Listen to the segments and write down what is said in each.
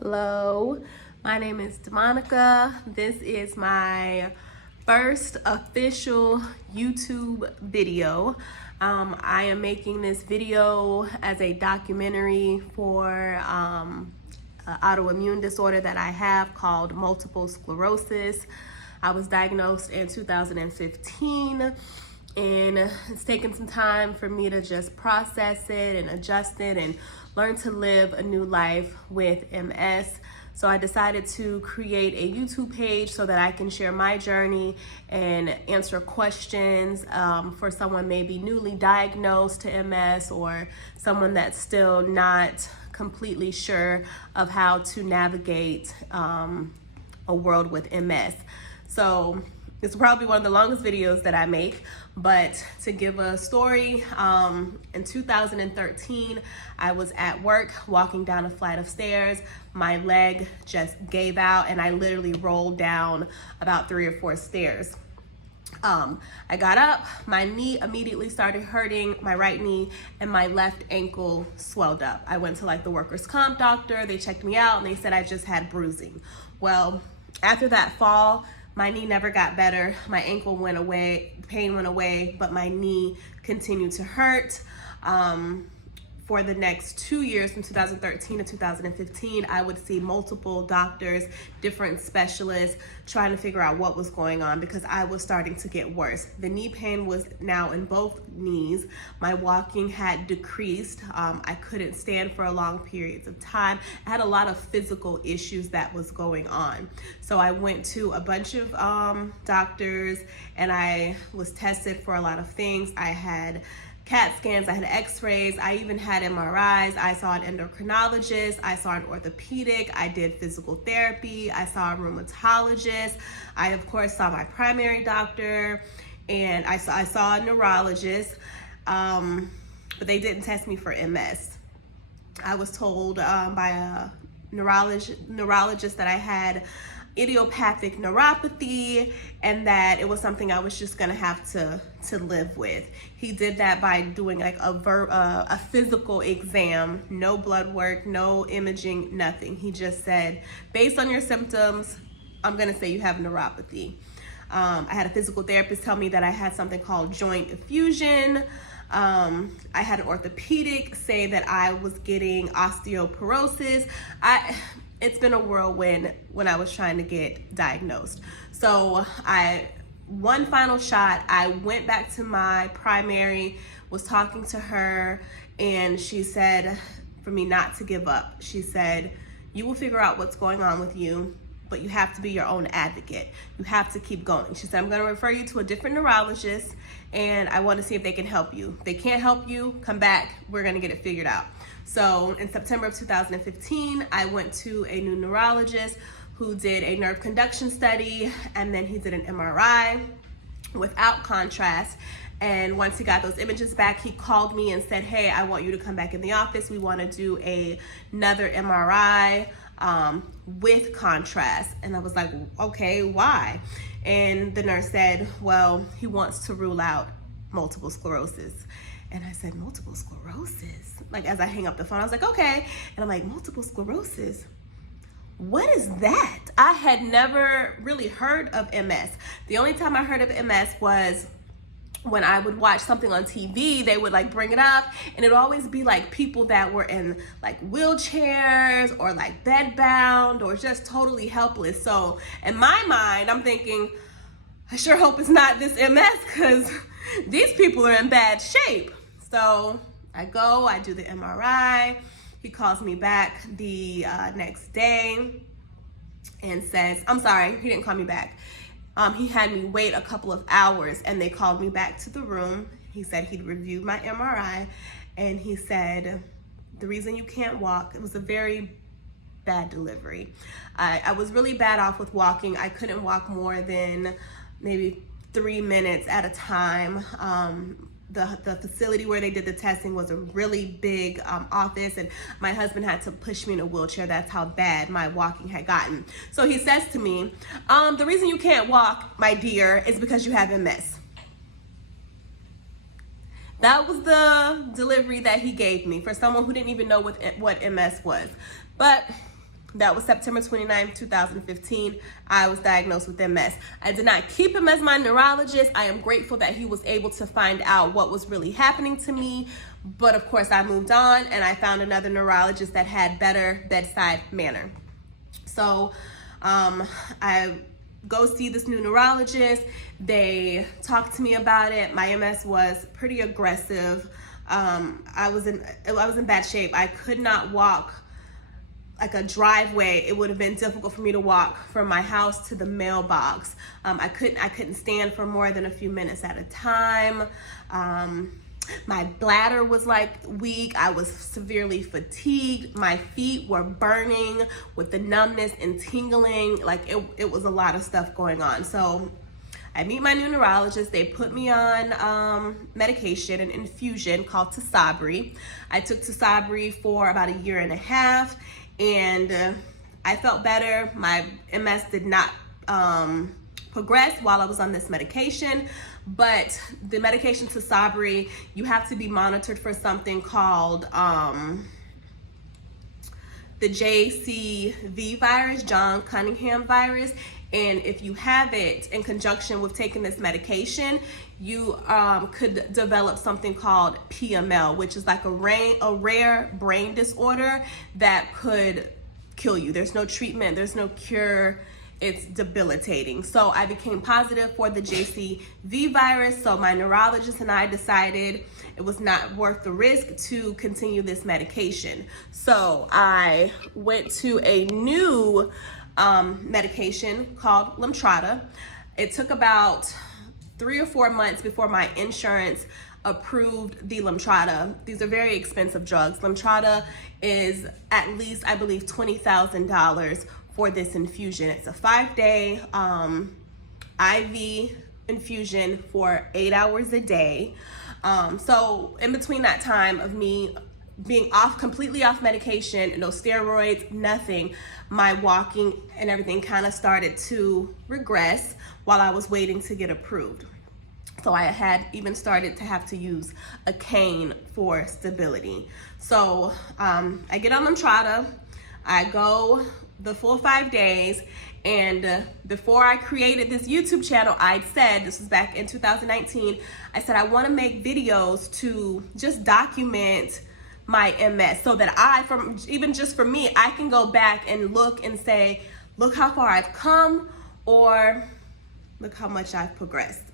Hello, my name is Demonica. This is my first official YouTube video. I am making this video as a documentary for an autoimmune disorder that I have called multiple sclerosis. I was diagnosed in 2015, and it's taken some time for me to just process it and adjust it and learn to live a new life with MS. So I decided to create a YouTube page so that I can share my journey and answer questions for someone maybe newly diagnosed to MS or someone that's still not completely sure of how to navigate a world with MS. So it's probably one of the longest videos that I make, but to give a story, in 2013, I was at work walking down a flight of stairs. My leg just gave out and I literally rolled down about 3 or 4 stairs. I got up, my knee immediately started hurting, my right knee, and my left ankle swelled up. I went to the workers' comp doctor, they checked me out and they said I just had bruising. Well, after that fall, my knee never got better. My ankle went away, pain went away, but my knee continued to hurt. For the next 2 years, from 2013 to 2015, I would see multiple doctors, different specialists, trying to figure out what was going on because I was starting to get worse. The knee pain was now in both knees. My walking had decreased. I couldn't stand for long periods of time. I had a lot of physical issues that was going on. So I went to a bunch of doctors and I was tested for a lot of things. I had CAT scans, I had x-rays, I even had MRIs, I saw an endocrinologist, I saw an orthopedic, I did physical therapy, I saw a rheumatologist, I of course saw my primary doctor, and I saw a neurologist, but they didn't test me for MS. I was told by a neurologist that I had idiopathic neuropathy and that it was something I was just gonna have to live with. He did that by doing a physical exam, no blood work, no imaging, nothing. He just said, based on your symptoms, I'm gonna say you have neuropathy. I had a physical therapist tell me that I had something called joint effusion. I had an orthopedic say that I was getting osteoporosis. It's been a whirlwind when I was trying to get diagnosed. So one final shot, I went back to my primary, was talking to her, and she said for me not to give up. She said, you will figure out what's going on with you, but you have to be your own advocate. You have to keep going. She said, I'm gonna refer you to a different neurologist and I wanna see if they can help you. If they can't help you, come back, we're gonna get it figured out. So in September of 2015, I went to a new neurologist who did a nerve conduction study, and then he did an MRI without contrast. And once he got those images back, he called me and said, hey, I want you to come back in the office. We wanna do another MRI with contrast. And I was like, okay, why? And the nurse said, well, he wants to rule out multiple sclerosis. And I said, multiple sclerosis? As I hang up the phone, I was like, okay. And I'm like, multiple sclerosis? What is that? I had never really heard of MS. The only time I heard of MS was when I would watch something on TV. They would bring it up, and it'd always be people that were in wheelchairs or bedbound or just totally helpless. So in my mind, I'm thinking, I sure hope it's not this MS because these people are in bad shape. So I go, I do the MRI. He calls me back the next day and says, I'm sorry, he didn't call me back. He had me wait a couple of hours and they called me back to the room. He said he'd reviewed my MRI and he said, the reason you can't walk, it was a very bad delivery. I was really bad off with walking. I couldn't walk more than maybe 3 minutes at a time. The facility where they did the testing was a really big office, and my husband had to push me in a wheelchair. That's how bad my walking had gotten. So he says to me, the reason you can't walk, my dear, is because you have MS. That was the delivery that he gave me for someone who didn't even know what MS was. But That was September 29th, 2015. I was diagnosed with MS. I did not keep him as my neurologist. I am grateful that he was able to find out what was really happening to me. But of course, I moved on and I found another neurologist that had better bedside manner. So I go see this new neurologist. They talked to me about it. My MS was pretty aggressive. I was in bad shape. I could not walk like a driveway. It would have been difficult for me to walk from my house to the mailbox. I couldn't stand for more than a few minutes at a time. My bladder was like weak. I was severely fatigued. My feet were burning with the numbness and tingling. Like it was a lot of stuff going on. So I meet my new neurologist. They put me on medication, an infusion called Tisabri. I took Tisabri for about a year and a half, and I felt better. My MS did not progress while I was on this medication, but the medication Tisabri, you have to be monitored for something called the JCV virus, John Cunningham virus. And if you have it in conjunction with taking this medication, you could develop something called PML, which is like a rare brain disorder that could kill you. There's no treatment, there's no cure. It's debilitating. So I became positive for the JCV virus. So my neurologist and I decided it was not worth the risk to continue this medication. So I went to a new medication called Lemtrada. It took about 3 or 4 months before my insurance approved the Lemtrada. These are very expensive drugs. Lemtrada is at least, I believe, $20,000 for this infusion. It's a 5-day IV infusion for 8 hours a day. So in between that time of me being completely off medication, no steroids, nothing, my walking and everything kind of started to regress while I was waiting to get approved. So I had even started to have to use a cane for stability. So I get on Lemtrada, I go the full 5 days, and before I created this YouTube channel, I said, this was back in 2019, I said I want to make videos to just document my MS so that even just for me, I can go back and look and say, look how far I've come, or look how much I've progressed,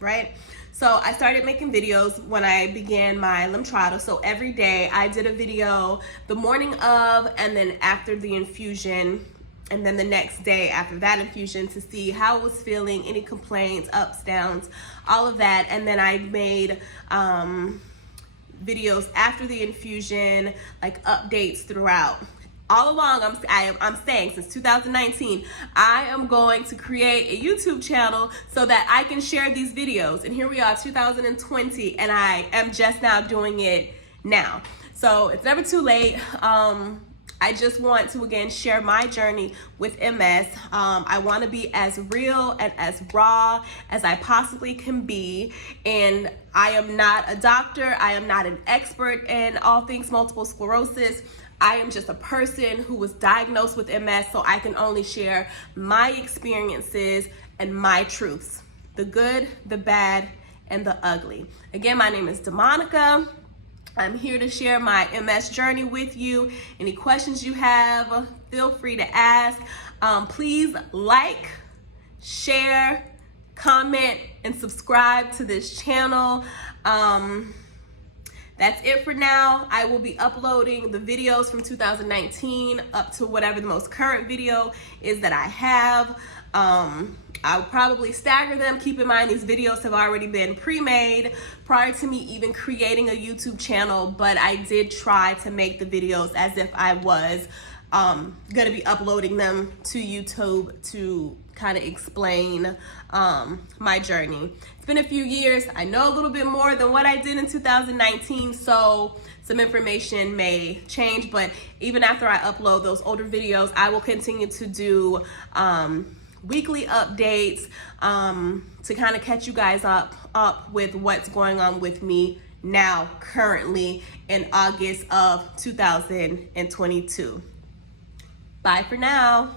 right? So I started making videos when I began my Lemtrada. So every day I did a video the morning of and then after the infusion, and then the next day after that infusion to see how I was feeling, any complaints, ups, downs, all of that. And then I made videos after the infusion, like updates throughout. All along, I'm saying since 2019, I am going to create a YouTube channel so that I can share these videos. And here we are, 2020, and I am just now doing it now. So it's never too late. I just want to, again, share my journey with MS. I want to be as real and as raw as I possibly can be. And I am not a doctor. I am not an expert in all things multiple sclerosis. I am just a person who was diagnosed with MS, so I can only share my experiences and my truths, the good, the bad, and the ugly. Again, my name is Demonica. I'm here to share my MS journey with you. Any questions you have, feel free to ask. Please like, share, comment, and subscribe to this channel. That's it for now. I will be uploading the videos from 2019 up to whatever the most current video is that I have. I'll probably stagger them. Keep in mind, these videos have already been pre-made prior to me even creating a YouTube channel, but I did try to make the videos as if I was gonna be uploading them to YouTube to kind of explain my journey. It's been a few years. I know a little bit more than what I did in 2019, so some information may change, but even after I upload those older videos, I will continue to do weekly updates to kind of catch you guys up with what's going on with me now, currently in August of 2022. Bye for now.